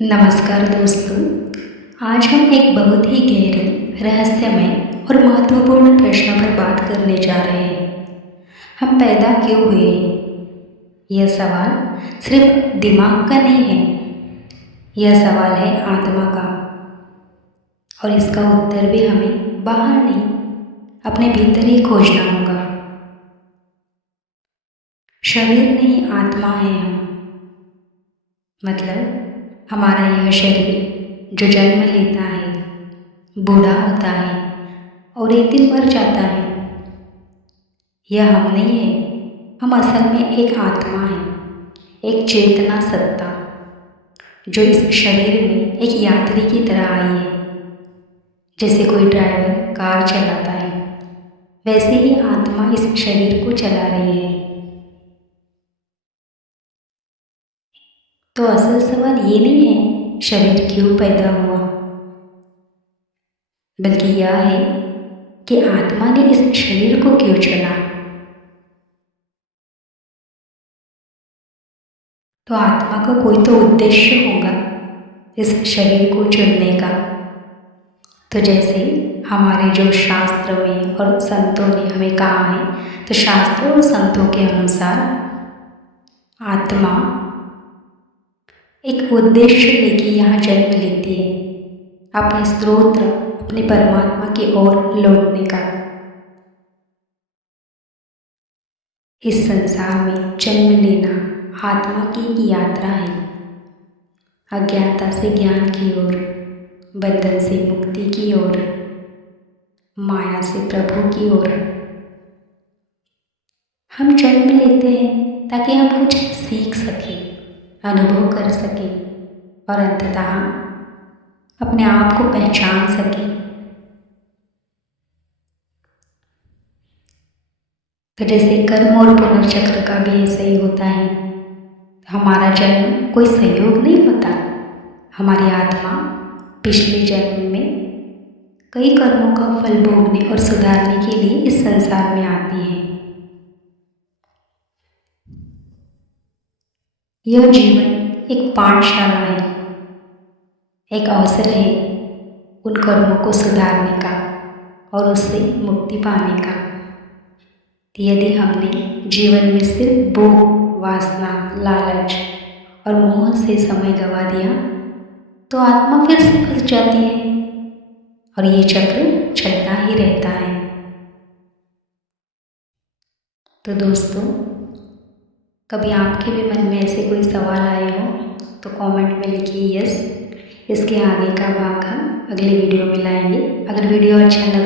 नमस्कार दोस्तों। आज हम एक बहुत ही गहरे, रहस्यमय और महत्वपूर्ण प्रश्न पर बात करने जा रहे हैं। हम पैदा क्यों हुए? यह सवाल सिर्फ दिमाग का नहीं है, यह सवाल है आत्मा का। और इसका उत्तर भी हमें बाहर नहीं, अपने भीतर ही खोजना होगा। शरीर नहीं, आत्मा है हम। मतलब हमारा यह शरीर जो जन्म लेता है, बूढ़ा होता है और एक दिन मर जाता है, यह हम नहीं है। हम असल में एक आत्मा है, एक चेतना सत्ता जो इस शरीर में एक यात्री की तरह आई है। जैसे कोई ड्राइवर कार चलाता है, वैसे ही आत्मा इस शरीर को चला रही है। तो असल सवाल ये नहीं है शरीर क्यों पैदा हुआ, बल्कि यह है कि आत्मा ने इस शरीर को क्यों चुना। तो आत्मा का कोई तो उद्देश्य होगा इस शरीर को चुनने का। तो जैसे हमारे जो शास्त्र में और संतों ने हमें कहा है, तो शास्त्रों और संतों के अनुसार आत्मा एक उद्देश्य लेके यहाँ जन्म लेती है, अपने स्रोत, अपने परमात्मा की ओर लौटने का। इस संसार में जन्म लेना आत्मा की एक यात्रा है, अज्ञानता से ज्ञान की ओर, बंधन से मुक्ति की ओर, माया से प्रभु की ओर। हम जन्म लेते हैं ताकि हम कुछ सीख सकें, अनुभव कर सकें और अंततः अपने आप को पहचान सकें। तो जैसे कर्म और पुनर्चक्र का भी ऐसा ही होता है। हमारा जन्म कोई संयोग नहीं होता। हमारी आत्मा पिछले जन्म में कई कर्मों का फल भोगने और सुधारने के लिए इस संसार में आती है। यह जीवन एक पाठशाला है, एक अवसर है उन कर्मों को सुधारने का और उससे मुक्ति पाने का। यदि हमने जीवन में सिर्फ भोग, वासना, लालच और मोह से समय गंवा दिया तो आत्मा फिर से फंस जाती है और ये चक्र चलता ही रहता है। तो दोस्तों, कभी आपके भी मन में ऐसे कोई सवाल आए हो तो कमेंट में लिखिए यस। इसके आगे का भाग हम अगले वीडियो में लाएंगे। अगर वीडियो अच्छा लगा